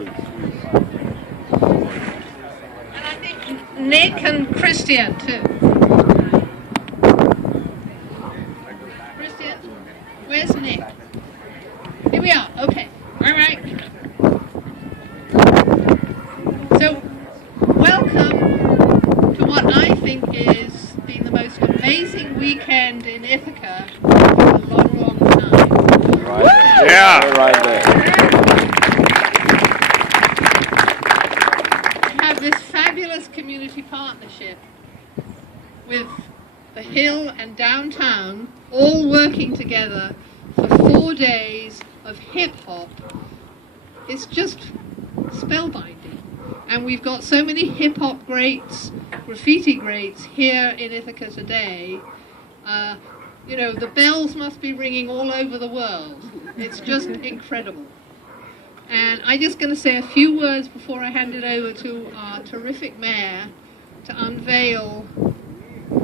And I think Nick and Christian too. Christian, where's Nick? Here we are. Okay. All right. So, welcome to what I think is been the most amazing weekend in Ithaca for a long, long time. Right there. Yeah. Right there. We have this fabulous community partnership with the Hill and downtown all working together for 4 days of hip-hop. It's just spellbinding. And we've got so many hip-hop greats, graffiti greats here in Ithaca today. You know, the bells must be ringing all over the world. It's just incredible. And I'm just going to say a few words before I hand it over to our terrific mayor to unveil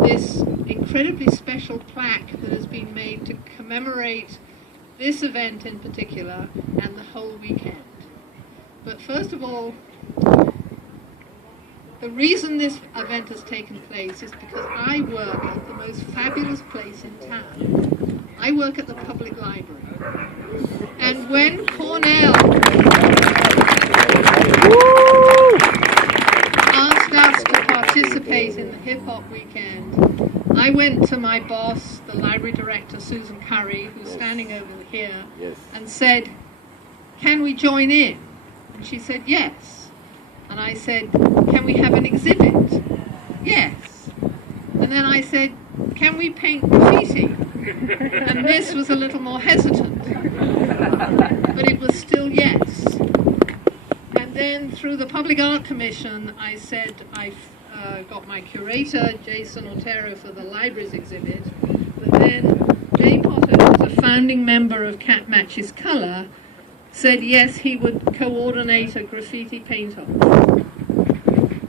this incredibly special plaque that has been made to commemorate this event in particular and the whole weekend. But first of all, the reason this event has taken place is because I work at the most fabulous place in town. I work at the public library. And when Cornell asked us to participate in the hip hop weekend, I went to my boss, the library director, Susan Curry, who's standing over here, and said, "Can we join in?" And she said, "Yes." And I said, "Can we have an exhibit?" "Yes." And then I said, "Can we paint graffiti?" And this was a little more hesitant, but it was still yes. And then through the Public Art Commission, I said I've got my curator, Jason Otero, for the library's exhibit, but then Jay Potter, who's a founding member of Cat Matches Colour, said yes, he would coordinate a graffiti paint-off.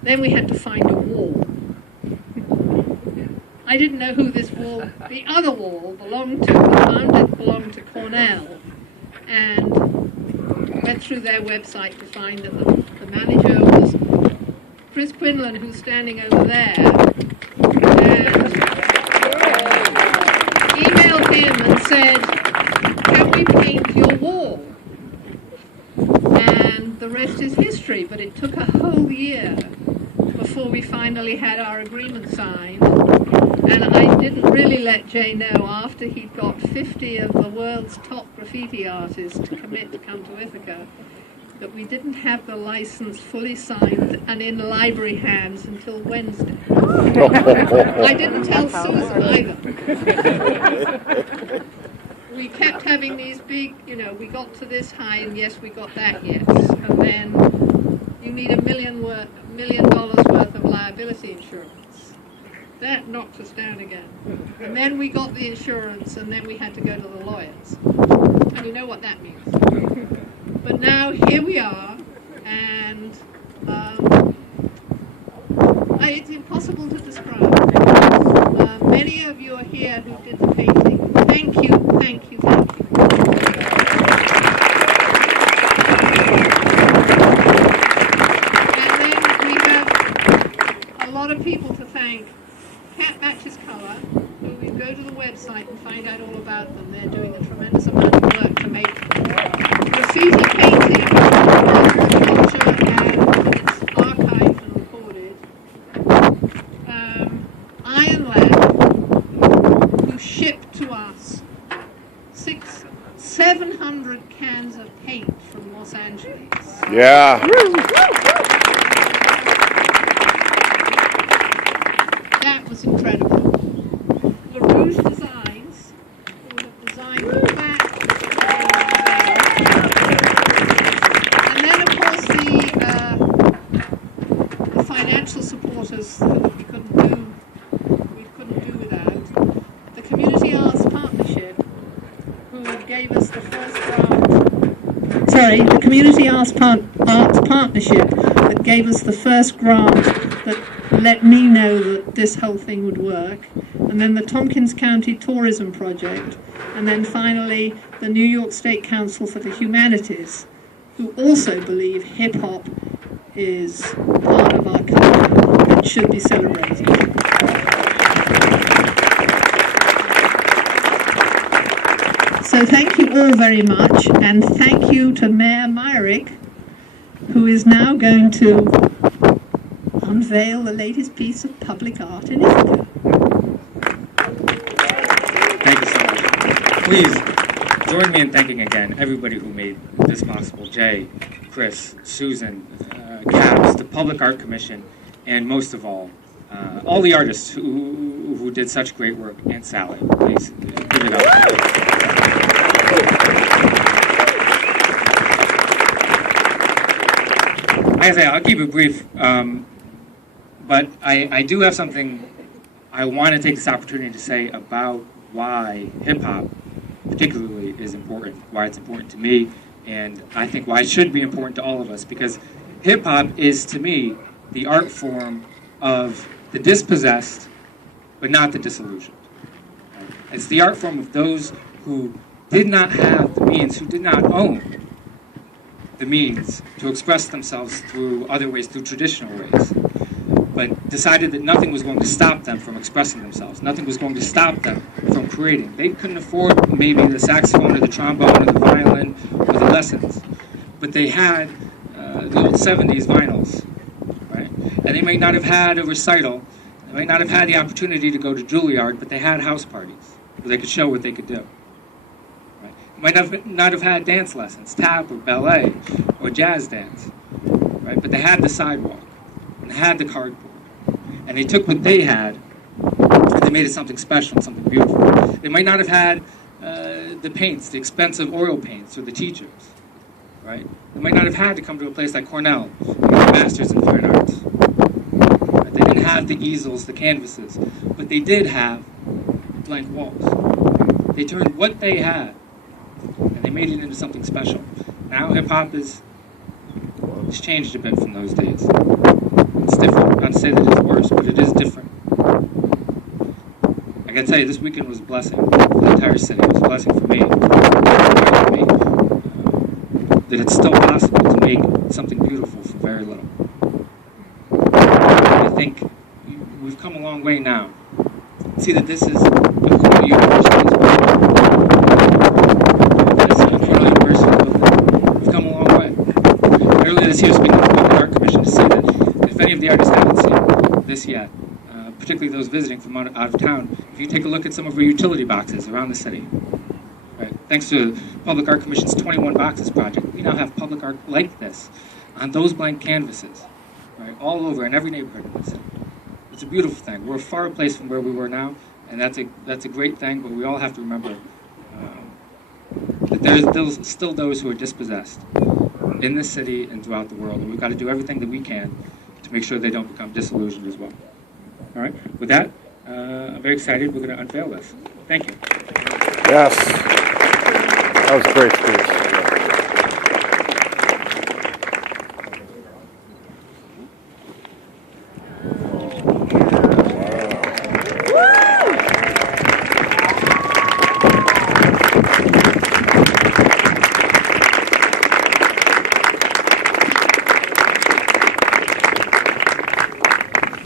Then we had to find a wall. I didn't know who this wall, the other wall, belonged to. We found it belonged to Cornell, and went through their website to find that the manager was Chris Quinlan, who's standing over there, and emailed him and said, "Can we paint your wall?" And the rest is history, but it took a whole year before we finally had our agreement signed. And I didn't really let Jay know after he'd got 50 of the world's top graffiti artists to commit to come to Ithaca that we didn't have the license fully signed and in library hands until Wednesday. I didn't tell Susan either. We kept having these big, you know, we got to this high and yes, we got that yes. And then you need $1 million worth of liability insurance. That knocked us down again. And then we got the insurance and then we had to go to the lawyers. And you know what that means. But now here we are, and it's impossible to describe. Many of you are here who did the painting. Thank you, thank you, thank you. And then we have a lot of people to thank. Cat Matches Colour, who we go to the website and find out all about them. They're doing a tremendous amount of work to make graffiti painting, culture, and it's archived and recorded. Iron Lab, who shipped to us 700 cans of paint from Los Angeles. Yeah. That was incredible. The Rouge Designs, who have designed the back. And then, of course, the financial supporters that we couldn't do without. The Community Arts Partnership, who gave us the first grant. Sorry, the Community Arts Partnership that gave us the first grant that let me know that this whole thing would work, and then the Tompkins County Tourism Project, and then finally the New York State Council for the Humanities who also believe hip-hop is part of our culture and should be celebrated. So thank you all very much, and thank you to Mayor Myrick, who is now going to unveil the latest piece of public art in Ithaca. Thank you so much. Please join me in thanking again everybody who made this possible. Jay, Chris, Susan, Cabs, the Public Art Commission, and most of all the artists who did such great work, and Sally. Please give it up. Like I say, I'll keep it brief, but I do have something I want to take this opportunity to say about why hip-hop particularly is important, why it's important to me, and I think why it should be important to all of us, because hip-hop is, to me, the art form of the dispossessed, but not the disillusioned. It's the art form of those who did not have the means, who did not own the means to express themselves through other ways, through traditional ways, but decided that nothing was going to stop them from expressing themselves. Nothing was going to stop them from creating. They couldn't afford maybe the saxophone or the trombone or the violin or the lessons, but they had the old 70s vinyls, right? And they might not have had a recital, they might not have had the opportunity to go to Juilliard, but they had house parties where they could show what they could do. Right? Might not have had dance lessons, tap or ballet or jazz dance, right? But they had the sidewalk and they had the cardboard, and they took what they had and they made it something special, something beautiful. They might not have had the paints, the expensive oil paints or the teachers, right? They might not have had to come to a place like Cornell and get a master's in fine arts. Right? They didn't have the easels, the canvases, but they did have blank walls. They turned what they had and they made it into something special. Now hip-hop has changed a bit from those days. It's different. Not to say that it's worse, but it is different. I gotta tell you, this weekend was a blessing for the entire city. It was a blessing for me. That it's still possible to make something beautiful for very little. I think we've come a long way now. See that this is a Cornell University as well. This is a Cornell University building. We've come a long way. Earlier this year, speaking to the Public Art Commission, to say that if any of the artists haven't seen this yet, particularly those visiting from out of town, if you take a look at some of our utility boxes around the city, right? Thanks to Public Art Commission's 21 Boxes project, we now have public art like this on those blank canvases, right, all over in every neighborhood in the city. It's a beautiful thing. We're far a place from where we were now, and that's a great thing. But we all have to remember that there's still those who are dispossessed in this city and throughout the world, and we've got to do everything that we can to make sure they don't become disillusioned as well. All right. With that, I'm very excited. We're going to unveil this. Thank you. Yes. That was a great speech.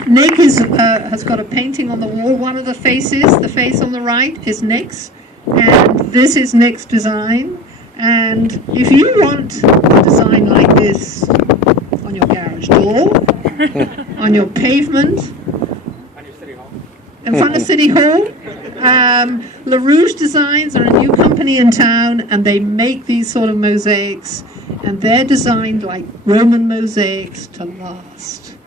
Nick has got a painting on the wall. One of the faces, the face on the right, is Nick's, and this is Nick's design. And if you want a design like this on your garage door, on your pavement, On your city hall. in front of City Hall, LaRouche Designs are a new company in town, and they make these sort of mosaics, and they're designed like Roman mosaics to last.